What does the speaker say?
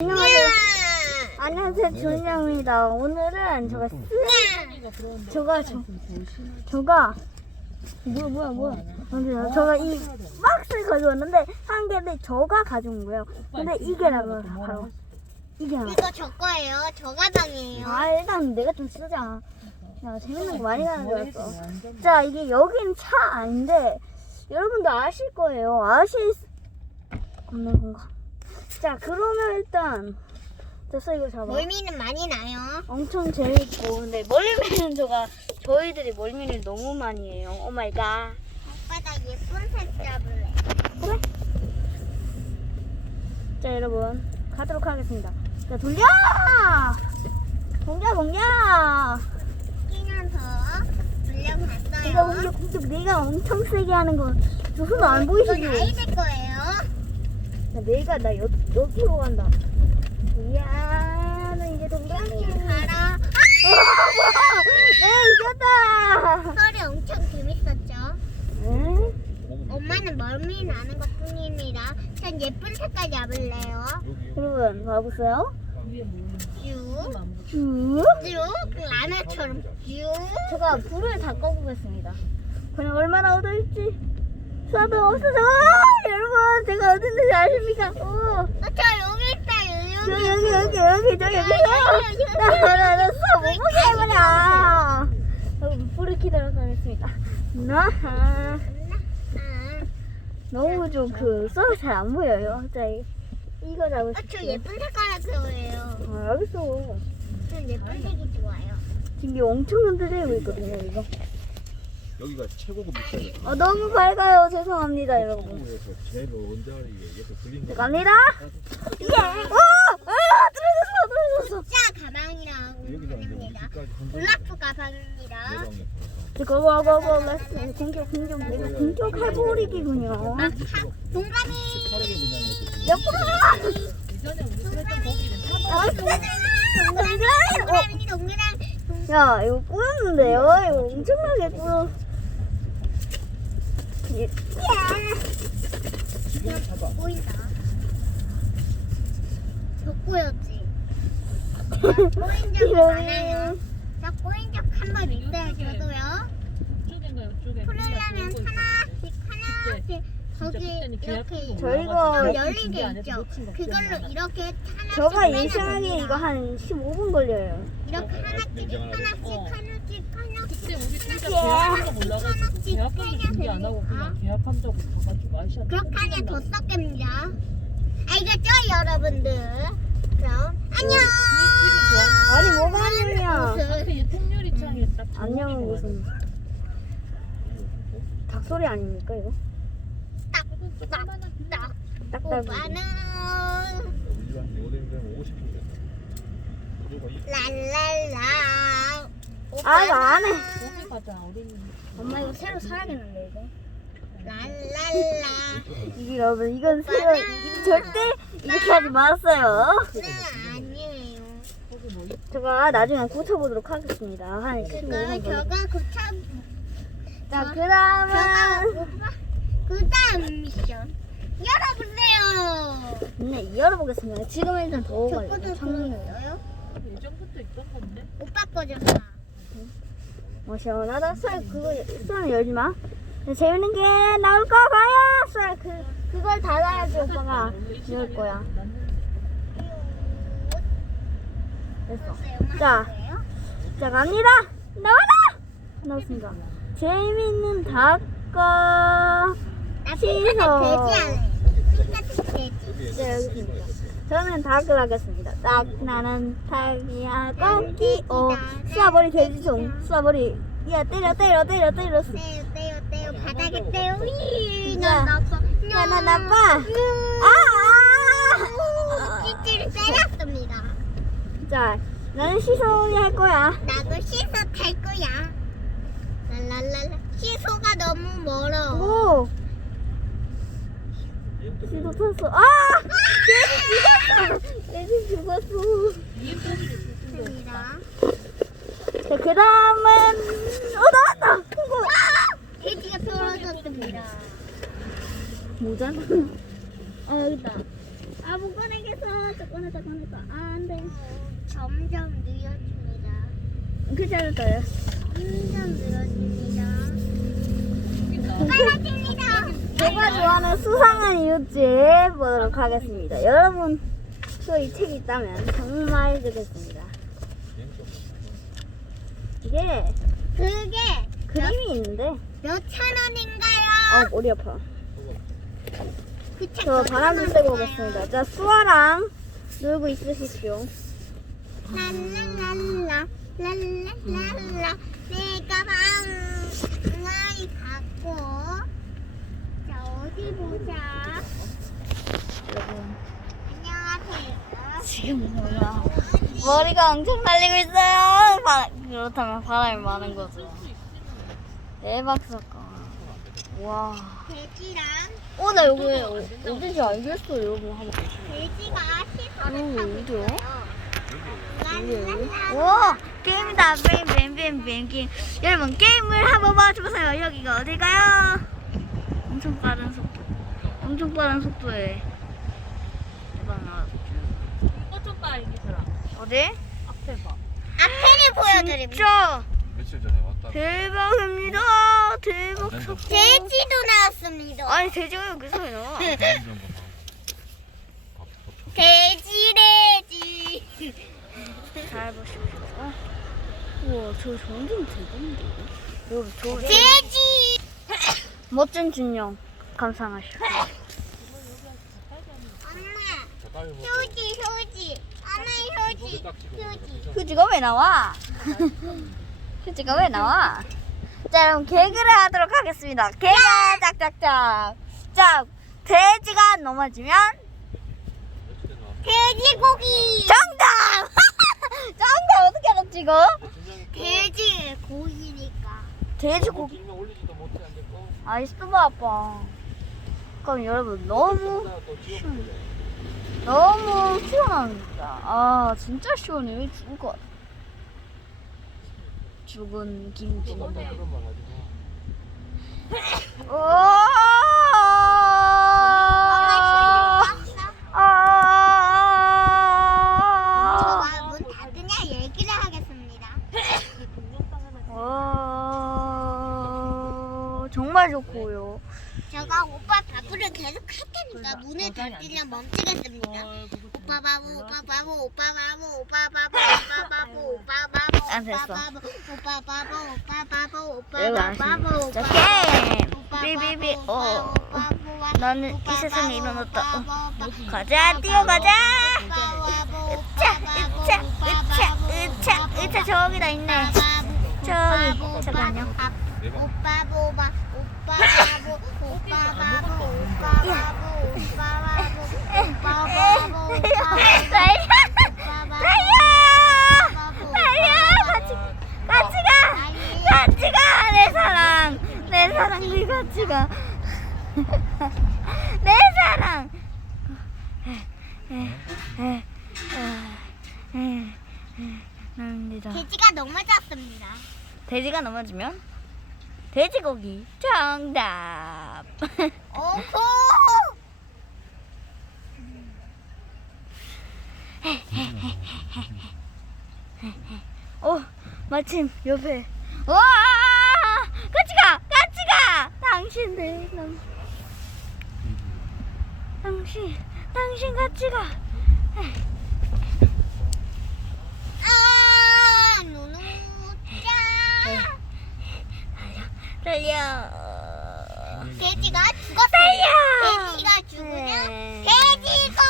안녕하세요. 안녕하세요, 준영입니다. 오늘은 저가 쓰, 저가 저, 저가 뭐야 뭐야 뭐야. 아니요, 저가 이 박스를 가져왔는데 한 개를 저가 가져온 거예요. 근데 이게 나가 바로 이게 나. 이거 저 거예요. 저 가방이에요. 아 일단 내가 좀 쓰자. 야 재밌는 거 많이 가는 거였어. 자 이게 여긴 차 아닌데 여러분도 아실 거예요. 아실 수 없는 건가? 자 그러면 일단 됐어 이거 잡아. 멀미는 많이 나요. 엄청 재밌고 근데 멀미는 저가 저희들이 멀미를 너무 많이 해요. 오 마이 갓. 오빠 나 예쁜 색 잡을래. 그래? 자 여러분 가도록 하겠습니다. 자 돌려! 공격 공격! 끼면서 내가 돌려봤어요. 공격 공격 내가 엄청 세게 하는 거저손안 이건 보이시죠? 아이들 거예요. 나 내가 나 여, 여기로 간다. 이야 나 이제 동그라미. 가라. 네 이겼다. 소리 엄청 재밌었죠. 응? 엄마는 멀미 나는 것 뿐입니다. 전 예쁜 색깔 잡을래요. 여러분 봐보세요. 쭉, 쭉. 쭉, 라면처럼 쭉. 제가 불을 다 꺼보겠습니다. 그냥 얼마나 얻을지 쏴도 없어져. 여러분 어딘지 아십니까? 오. 어, 저 여기. 저 여기. 여기 여기 여기 저 여기 나나나 해버려. 여러분 불을 켜도록 하겠습니다. 나 아, 너무 좀그 쏘가 잘안 보여요. 자 이- 이거 잡을 아, 수 저. 예쁜 색깔 좋아해요. 아 알겠어. 전 예쁜 색이 좋아요. 지금 엄청 흔들리고 있거든요 이거. 여기가 최고급 미션이야. 어 너무 밝아요. 죄송합니다 여러분. 한국에서 제일 원자리에 옆에 불린 거. 갑니다. 예. 어! 아 이제 합니다. 여기까지 흔들리고 올라프 가방입니다. 내방에 이거 봐봐 봐봐 공격 공격 내가 공격해버리기군요. 아, 동감이 옆으로. 동그라미 동그라미 야 이거 꼬였는데요? 이거 엄청나게. 예. 지금 타봐. 보인다. 저 꼬였지. 꼬인 적 많아요. 저 꼬인 적 한 번 있어요. 저도요. 풀으려면 하나씩 하나씩 거기 이렇게 저희가 좀 열리게 있죠. 그걸로 이렇게 하나씩 저가 예상하기에. 이거 한 15분 걸려요. 이렇게 하나씩 하나씩 어. 하나씩 하나씩 그때 우리 둘다 예. 계약금도 몰라가지고 하나씩 계약금도 준비 안 하고 그냥 계약한다고 가가지고 아시아 그렇게 하면 더 썩습니다. 알겠죠, 여러분들? 그럼 안녕. 아니 뭐가 안녕이야. 무슨 그 통유리 창에 딱 안녕은 무슨 닭소리 아닙니까 이거? 딱딱딱 딱딱. 오빠는 이 랄랄라. 아 이거 안 해. 거기 가자 어린이 엄마 이거 새로 사야겠는데 이거. 랄랄라. 이게 여러분 이건 새로 이거 절대 이렇게 하지 말았어요. 네 아니에요. 거기 뭐 있- 제가 나중에 고쳐보도록 하겠습니다. 한 그거 15분 걸려. 저가 고쳐. 자 그다음은 오빠 그다음 미션 열어보세요. 네 열어보겠습니다. 지금 일단 저 더워가지고 창문을. 보여요? 예전부터 있던 건데 오빠 거잖아. 어 시원하다. 쌀 그거 쌀 열지 마. 재밌는 게 나올 거 봐요. 쌀 그 그걸 닫아야지 오빠가 열 거야. 됐어. 자. 자 갑니다. 나와라. 나왔습니다. 재밌는 닭과 돼지 시소. 안에. 똑같은 돼지. 네 여기 있습니다. 저는 닭을 하겠습니다. 닭 나는 닭이야 꺾기 오 쏴버리 돼지손 쏴버리 야 때려 때려 때려 때려 떼요 떼요 떼요 바닥에 떼요. 위. 야. 나 나빠. 야나 나빠 아아 찌찌를 때렸습니다. 자 나는 시소이 할 거야 나도 시소 탈 거야. 랄랄랄라. 시소가 너무 멀어. 오 시소 탔어. 아! 돼지 죽었어 돼지 죽었어. 자 그 다음은 어 나왔다! 이거 돼지가 떨어졌습니다. 모자는 어 여기 있다. 아 못 꺼내겠어. 저 꺼내 저 꺼내 하니까 안돼. 점점 느려집니다. 괜찮을까요? 점점 빨라집니다 제가 좋아하는 수상한 이웃집 보도록 하겠습니다. 여러분, 저이 책이 있다면 정말 좋겠습니다. 이게 그게 그림이 있는데, 몇천 원인가요? 아, 머리 아파. 그책 저 바람 좀 쐬고 오겠습니다. 자, 수아랑 놀고 있으십시오. 랄랄랄라 랄랄랄라 내가 방 을 갖고 자 어디 보자 여러분, 안녕하세요 지금 뭐야? 머리가 엄청 날리고 있어요. 바, 그렇다면 바람이 많은 거죠. 대박 사건. 와. 돼지랑 어, 나 여기 어- 어딘지 알겠어, 여러분. 한번. 돼지가 시선을 오, 타고 어디야? 있어요 와 게임이다 뱀 게임 여러분 게임을 한번 봐주세요. 여기가 어딜까요? 엄청 빠른 속도. 엄청 빠른 속도에. 대박 나 이거 좀 봐, 이기들아. 어디? 앞에 봐. 앞에를 보여드립니다. 진짜? 며칠 전에 왔다. 대박입니다. 대박. 속도 돼지도 나왔습니다. 아니 돼지가 여기서 왜 나와 돼지 돼지. 잘 보십시오 우와 저 완전 대박인데 여러분 저 돼지 멋진 준영 감상하시오 엄마 휴지 휴지 엄마 휴지 휴지 휴지가 왜 나와? 휴지가 왜 나와? 자, 그럼 개그를 하도록 하겠습니다. 개그 짝짝짝. 자, 돼지가 넘어지면 돼지고기 정답! 정답 어떻게 알았지 이거? 돼지 고기니까 돼지 고기. 길면 올리지도 못해 안 됐고. 아이 스토바 아빠. 그럼 여러분 너무 또 지옥 너무 시원합니다. 아 진짜 시원해. 죽을 것 같아. 죽은 김치. 그런 말. 저가 문 닫으냐 얘기를 하겠습니다 동영상 하나 어, 좋고요. 제가 오빠 바보를 계속 할 테니까 문을 닫으면 멈추겠습니다 걸 그거 오빠 바보 오빠 바보 오빠 바보 오빠 바보 오빠 바보 오빠 바보 안 오빠 됐어. 바보 오빠 바보 오빠 바보 오빠 여러분 바보 아시죠? 자, 오빠 게임! 오빠 비비비, 바보, 어. 오빠 바보, 나는 이 오빠 세상에 바보, 일어났다. 오빠 어. 바보, 가자, 뛰어가자! 오빠 바보, 오빠 으차, 바보, 으차, 오빠 으차, 바보, 으차, 오빠 으차, 바보, 저기다 있네. 오빠 바보, 저기, 오빠 바보, 잠깐만요. 오빠 대박. 오빠 보바 오빠 바보 오빠 바보 오빠 바보 오빠 바보 오빠 바보 오빠 바보 달려! 달려! 같이, 같이 가! 같이 가! 내 사랑! 내 사랑, 네 같이 가! 내 사랑! 납니다. 돼지가 넘어졌습니다 돼지가 넘어지면 돼지고기 정답. 오호 어 마침 옆에. 와 같이 가 같이 가. 당신들 남 당신 당신 같이 가 달려. 음. 돼지가 죽었어요. 돼지가 죽으면 네. 돼지가